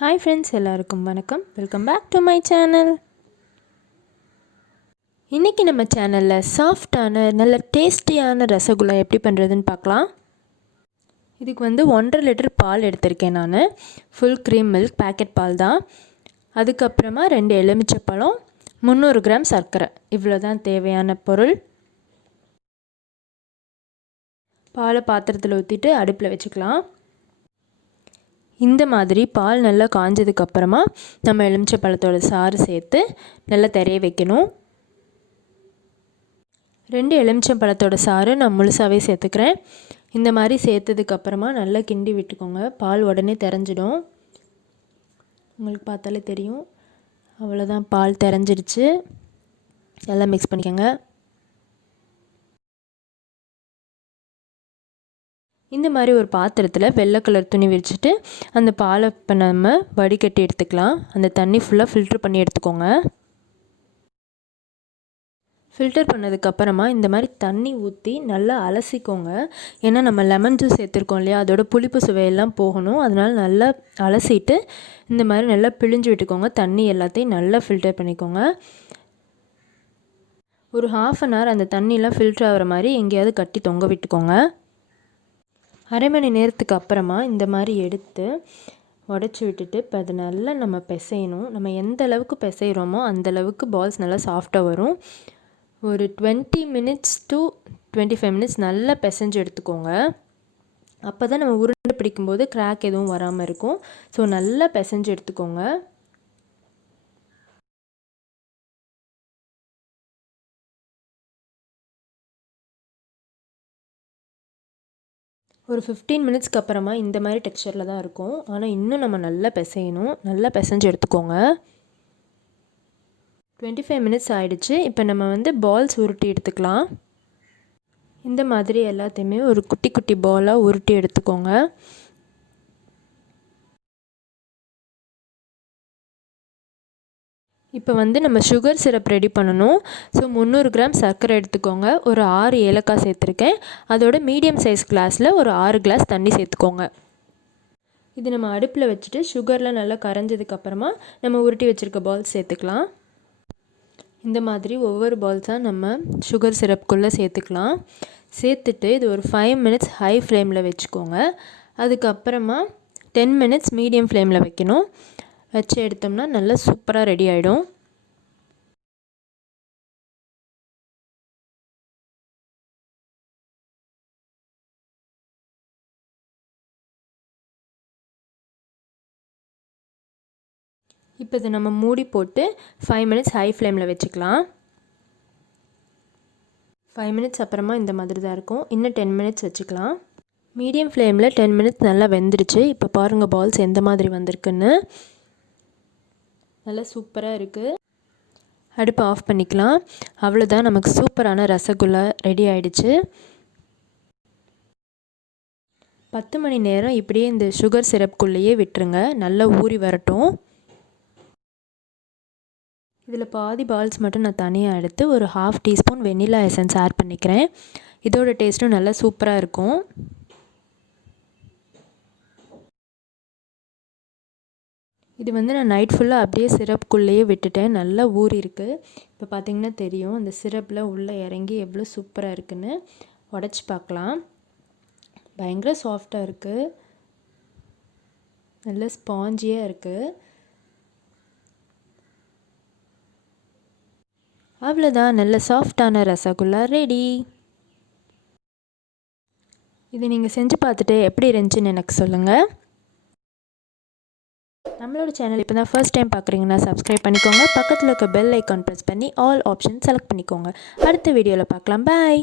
Hi friends, எல்லாருக்கும் வணக்கம். Welcome back to my channel. இன்றைக்கி நம்ம சேனலில் சாஃப்டான நல்ல டேஸ்டியான ரசகுல்லா எப்படி பண்ணுறதுன்னு பார்க்கலாம். இதுக்கு 1.5 லிட்டர் பால் எடுத்திருக்கேன். நான் ஃபுல் க்ரீம் மில்க் பேக்கெட் பால் தான். அதுக்கப்புறமா 2 எலுமிச்சைப்பழம், 300 கிராம் சர்க்கரை, இவ்வளோ தான் தேவையான பொருள். பாலை பாத்திரத்தில் ஊற்றிட்டு அடுப்பில் வச்சுக்கலாம். இந்த மாதிரி பால் நல்லா காஞ்சதுக்கப்புறமா நம்ம எலுமிச்சை பழத்தோட சாறு சேர்த்து நல்லா திரைய வைக்கணும். 2 எலுமிச்சை பழத்தோட சாறு நான் முழுசாகவே சேர்த்துக்கிறேன். இந்த மாதிரி சேர்த்ததுக்கப்புறமா நல்லா கிண்டி விட்டுக்கோங்க. பால் உடனே திரஞ்சிடும், உங்களுக்கு பார்த்தாலே தெரியும். அவ்வளோதான், பால் திரஞ்சிடுச்சு. நல்லா மிக்ஸ் பண்ணிக்கோங்க. இந்த மாதிரி ஒரு பாத்திரத்தில் வெள்ளை கலர் துணி விரிச்சிட்டு அந்த பாலை இப்போ நம்ம வடிகட்டி எடுத்துக்கலாம். அந்த தண்ணி ஃபுல்லாக ஃபில்ட்ரு பண்ணி எடுத்துக்கோங்க. ஃபில்டர் பண்ணதுக்கப்புறமா இந்த மாதிரி தண்ணி ஊற்றி நல்லா அலசிக்கோங்க. ஏன்னா நம்ம லெமன் ஜூஸ் சேர்த்துருக்கோம் இல்லையா, அதோட புளிப்பு சுவையெல்லாம் போகணும். அதனால் நல்லா அலசிட்டு இந்த மாதிரி நல்லா பிழிஞ்சு விட்டுக்கோங்க. தண்ணி எல்லாத்தையும் நல்லா ஃபில்டர் பண்ணிக்கோங்க. ஒரு 1/2 hour அந்த தண்ணியெலாம் ஃபில்டர் ஆகிற மாதிரி எங்கேயாவது கட்டி தொங்க விட்டுக்கோங்க. அரை மணி நேரத்துக்கு அப்புறமா இந்த மாதிரி எடுத்து உடச்சி விட்டுட்டு இப்போ அது நல்லா நம்ம பிசையணும். நம்ம எந்த அளவுக்கு பிசைகிறோமோ அந்தளவுக்கு பால்ஸ் நல்லா சாஃப்டாக வரும். ஒரு 20 minutes to 25 minutes நல்லா பிசைஞ்சு எடுத்துக்கோங்க. அப்போ தான் நம்ம உருண்டை பிடிக்கும்போது கிராக் எதுவும் வராமல் இருக்கும். ஸோ நல்லா பிசைஞ்சு எடுத்துக்கோங்க. ஒரு 15 minutesக்கு அப்புறமா இந்த மாதிரி டெக்ஸ்சரில் தான் இருக்கும். ஆனால் இன்னும் நம்ம நல்லா பிசையணும். நல்லா பிசைஞ்சு எடுத்துக்கோங்க. 25 minutes ஆகிடுச்சு. இப்போ நம்ம பால்ஸ் உருட்டி எடுத்துக்கலாம். இந்த மாதிரி எல்லாத்தையுமே ஒரு குட்டி குட்டி பாலாக உருட்டி எடுத்துக்கோங்க. இப்போ நம்ம சுகர் சிரப் ரெடி பண்ணணும். ஸோ 300 கிராம் சர்க்கரை எடுத்துக்கோங்க. ஒரு 6 ஏலக்காய் சேர்த்துருக்கேன். அதோட மீடியம் சைஸ் கிளாஸில் ஒரு 6 கிளாஸ் தண்ணி சேர்த்துக்கோங்க. இது நம்ம அடுப்பில் வச்சுட்டு சுகரில் நல்லா கரைஞ்சதுக்கப்புறமா நம்ம உருட்டி வச்சுருக்க பால்ஸ் சேர்த்துக்கலாம். இந்த மாதிரி ஒவ்வொரு பால்ஸாக நம்ம சுகர் சிரப்புக்குள்ளே சேர்த்துக்கலாம். சேர்த்துட்டு இது ஒரு 5 minutes ஹை ஃப்ளேமில் வச்சுக்கோங்க. அதுக்கப்புறமா 10 minutes மீடியம் ஃப்ளேமில் வைக்கணும். வச்சு எடுத்தோம்னா நல்லா சூப்பராக ரெடி ஆகிடும். இப்போ இதை நம்ம மூடி போட்டு 5 minutes ஹை ஃப்ளேமில் வச்சுக்கலாம். 5 minutes அப்புறமா இந்த மாதிரி தான் இருக்கும். இன்னும் 10 minutes வச்சுக்கலாம். மீடியம் ஃப்ளேமில் 10 minutes நல்லா வெந்துருச்சு. இப்போ பாருங்கள் பால்ஸ் எந்த மாதிரி வந்திருக்குன்னு. நல்லா சூப்பராக இருக்குது. அடுப்பு ஆஃப் பண்ணிக்கலாம். அவ்வளோதான், நமக்கு சூப்பரான ரசகுல்லா ரெடி ஆகிடுச்சு. 10 மணி நேரம் இப்படியே இந்த சுகர் சிரப்புக்குள்ளேயே விட்டுருங்க. நல்லா ஊறி வரட்டும். இதில் பாதி பால்ஸ் மட்டும் நான் தனியாக எடுத்து ஒரு 1/2 teaspoon வெண்ணிலா எசன்ஸ் ஆட் பண்ணிக்கிறேன். இதோட டேஸ்ட்டும் நல்லா சூப்பராக இருக்கும். இது நான் நைட் ஃபுல்லாக அப்படியே சிரப்புக்குள்ளேயே விட்டுட்டேன். நல்லா ஊறி இருக்குது. இப்போ பார்த்திங்கன்னா தெரியும் அந்த சிரப்பில் உள்ளே இறங்கி எவ்வளோ சூப்பராக இருக்குன்னு. உடச்சி பார்க்கலாம். பயங்கர சாஃப்டாக இருக்குது. நல்ல ஸ்பாஞ்சியாக இருக்குது. அவ்வளோதான், நல்ல சாஃப்டான ரசகுல்லா ரெடி. இது நீங்கள் செஞ்சு பார்த்துட்டு எப்படி இருந்துச்சுன்னு எனக்கு சொல்லுங்கள். நம்மளோட சேனல் இப்போ தான் ஃபர்ஸ்ட் டைம் பார்க்குறீங்கன்னா சப்ஸ்கிரைப் பண்ணிக்கோங்க. பக்கத்தில் இருக்க பெல் ஐக்கான் ப்ரெஸ் பண்ணி ஆல் ஆப்ஷன் செலக்ட் பண்ணிக்கோங்க. அடுத்த வீடியோவில் பார்க்கலாம். பாய்.